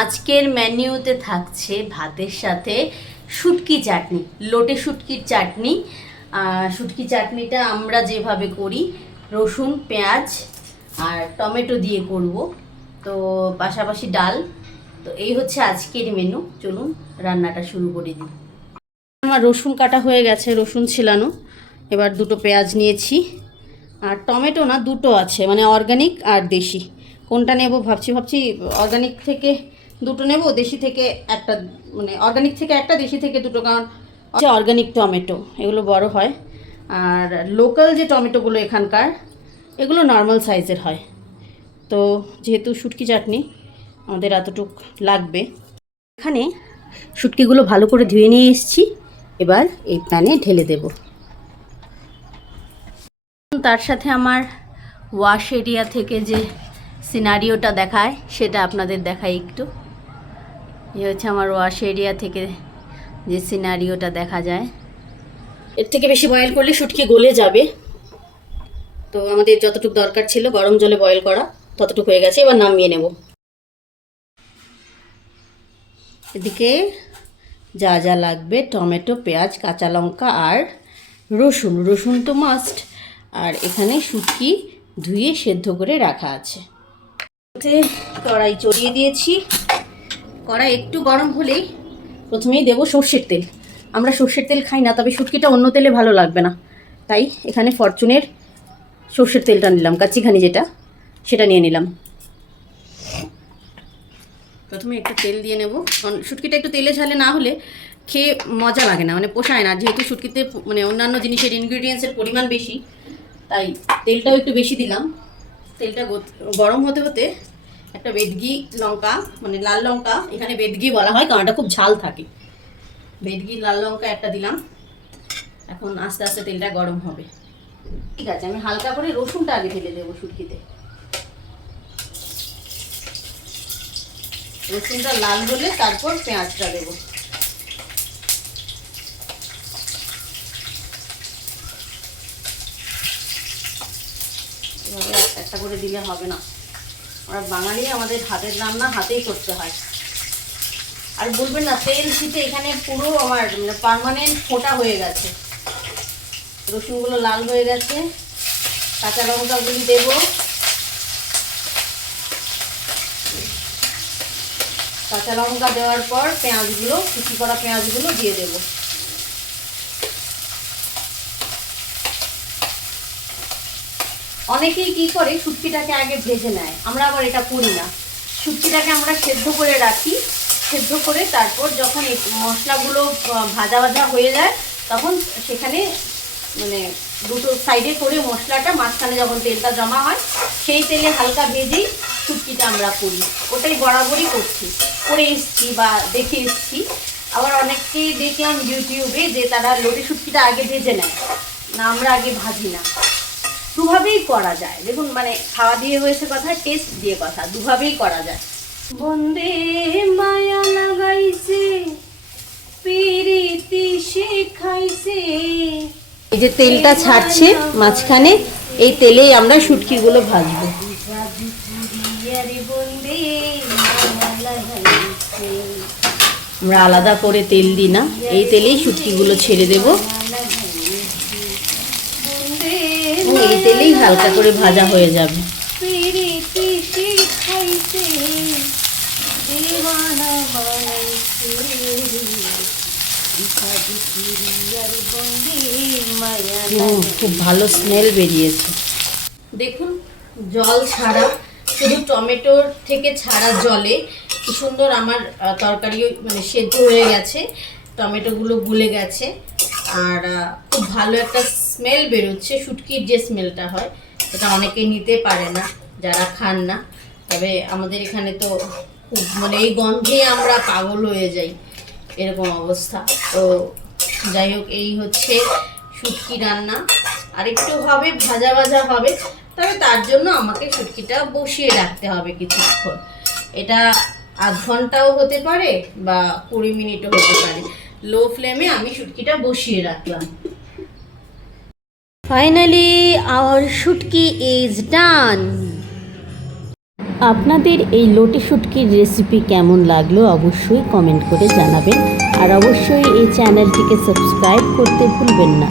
আজকের মেনুতে থাকছে ভাতের সাথে শুটকি চাটনি, লোটে শুটকির চাটনি। শুটকি চাটনিটা আমরা যেভাবে করি রসুন পেঁয়াজ আর টমেটো দিয়ে করব, তো পাশাপাশি ডাল। তো এই হচ্ছে আজকের মেনু। চলুন রান্নাটা শুরু করে দিই। আমার রসুন কাটা হয়ে গেছে, রসুন ছিলানো। এবার দুটো পেঁয়াজ নিয়েছি, আর টমেটো না দুটো আছে, মানে অর্গানিক আর দেশি। কোনটা নেব ভাবছি অর্গানিক থেকে দুটো নেব, দেশি থেকে একটা, মানে অর্গানিক থেকে একটা, দেশি থেকে দুটো। কারণ হচ্ছে অর্গানিক টমেটো এগুলো বড় হয়, আর লোকাল যে টমেটোগুলো এখানকার এগুলো নর্মাল সাইজের হয়। তো যেহেতু শুটকি চাটনি আমাদের এতটুক লাগবে। এখানে শুটকিগুলো ভালো করে ধুয়ে নিয়ে এসেছি, এবার এই প্যানে ঢেলে দেব। তার সাথে আমার ওয়াশ এরিয়া থেকে যে সিনারিওটা দেখায় সেটা আপনাদের দেখাই একটু। এই হচ্ছে আমার ওয়াশ এরিয়া থেকে যে সিনারিওটা দেখা যায়। এর থেকে বেশি বয়েল করলে শুটকি গলে যাবে, তো আমাদের যতটুকু দরকার ছিল গরম জলে বয়েল করা ততটুকু হয়ে গেছে। এবার নামিয়ে নেব। এদিকে যা যা লাগবে টমেটো, পেঁয়াজ, কাঁচা লঙ্কা আর রসুন। রসুন তো মাস্ট। আর এখানে শুটকি ধুয়ে সেদ্ধ করে রাখা আছে। কড়াই চড়িয়ে দিয়েছি। কড়াই একটু গরম হলেই প্রথমেই দেব সর্ষের তেল। আমরা সর্ষের তেল খাই না, তবে শুটকিটা অন্য তেলে ভালো লাগবে না, তাই এখানে ফরচুনের সর্ষের তেলটা নিলাম, কাচ্চিঘানি যেটা, সেটা নিয়ে নিলাম। প্রথমে একটু তেল দিয়ে নেব, কারণ শুটকিটা একটু তেলে ঝালে না হলে খেয়ে মজা লাগে না, মানে পোষায় না। যেহেতু শুটকিতে মানে অন্যান্য জিনিসের ইনগ্রিডিয়েন্টসের পরিমাণ বেশি, তাই তেলটাও একটু বেশি দিলাম। তেলটা গরম হতে হতে একটা বেদগি লঙ্কা, মানে লাল লঙ্কা, এখানে বেদগি বলা হয় কারণ এটা খুব ঝাল থাকে, বেদগি লাল লঙ্কা একটা দিলাম। এখন আস্তে আস্তে তেলটা গরম হবে। ঠিক আছে, আমি হালকা করে রসুনটা আগে ঢেলে দেবো শুটকিতে। রসুনটা লাল হলে তারপর পেঁয়াজটা দেবো। এভাবে একটা একটা করে দিলে হবে না, আমরা বাঙালি, আমাদের হাতের রান্না হাতেই করতে হয়। আর বলবেন না তেল ছিটে, এখানে পুরো আমার মানে পার্মানেন্ট ফোঁটা হয়ে গেছে। রসুনগুলো লাল হয়ে গেছে, কাঁচা লঙ্কাগুলি দেবো। কাঁচা লঙ্কা দেওয়ার পর পেঁয়াজগুলো, কুচি করা পেঁয়াজগুলো দিয়ে দেব। অনেকেই কি করে শুটকিটাকে আগে ভেজে নেয়, আমরা আবার এটা করি না। শুটকিটাকে আমরা সেদ্ধ করে রাখি, সেদ্ধ করে তারপর যখন মশলাগুলো ভাজা ভাজা হয়ে যায় তখন সেখানে মানে দুটো সাইডে করে মশলাটা, মাঝখানে যখন তেলটা জমা হয় সেই তেলে হালকা ভেজেই শুটকিটা আমরা করি। ওটাই বরাবরই করে এসছি বা দেখে এসছি। আবার অনেককে দেখলাম ইউটিউবে যে তারা লোটে শুটকিটা আগে ভেজে নেয়, না আমরা আগে ভাজি না। দুভাবেই করা যায়, দেখুন, মানে খাওয়া দিয়ে হয়েছে কথা, টেস্ট দিয়ে কথা, দুভাবেই করা যায়। বন্দে মায়া লাগাইছে পিরিতি শিখাইছে। এই যে তেলটা ছাড়ছে মাঝখানে, এই তেলেই আমরা শুটকিগুলো ভাজবো। আমরা আলাদা করে তেল দিই না, এই তেলেই শুটকিগুলো ছেড়ে দেব। এই তেলেই হালকা করে ভাজা হয়ে যাবে। খুব ভালো স্মেল বেরিয়েছে। দেখুন জল ছাড়া, শুধু টমেটোর থেকে ছাড়া জলে কি সুন্দর আমার তরকারি মানে সেদ্ধ হয়ে গেছে, টমেটোগুলো গুলে গেছে, আর খুব ভালো একটা স্মেল বেরোচ্ছে। শুটকির যে স্মেলটা হয় সেটা অনেকেই নিতে পারে না, যারা খান না। তবে আমাদের এখানে তো খুব, মানে এই গন্ধে আমরা পাগল হয়ে যাই, এরকম অবস্থা। তো যাই হোক, এই হচ্ছে শুটকি রান্না। আর একটু হবে, ভাজা ভাজা হবে, তবে তার জন্য আমাকে শুটকিটা বসিয়ে রাখতে হবে কিছুক্ষণ। এটা আধ ঘন্টাও হতে পারে বা 20 মিনিটও হতে পারে। লো ফ্লেমে আমি শুটকিটা বসিয়ে রাখলাম। ফাইনালি আওয়ার শুটকি ইজ ডান। আপনাদের এই লোটে শুটকির রেসিপি কেমন লাগলো অবশ্যই কমেন্ট করে জানাবেন, আর অবশ্যই এই চ্যানেলটিকে সাবস্ক্রাইব করতে ভুলবেন না।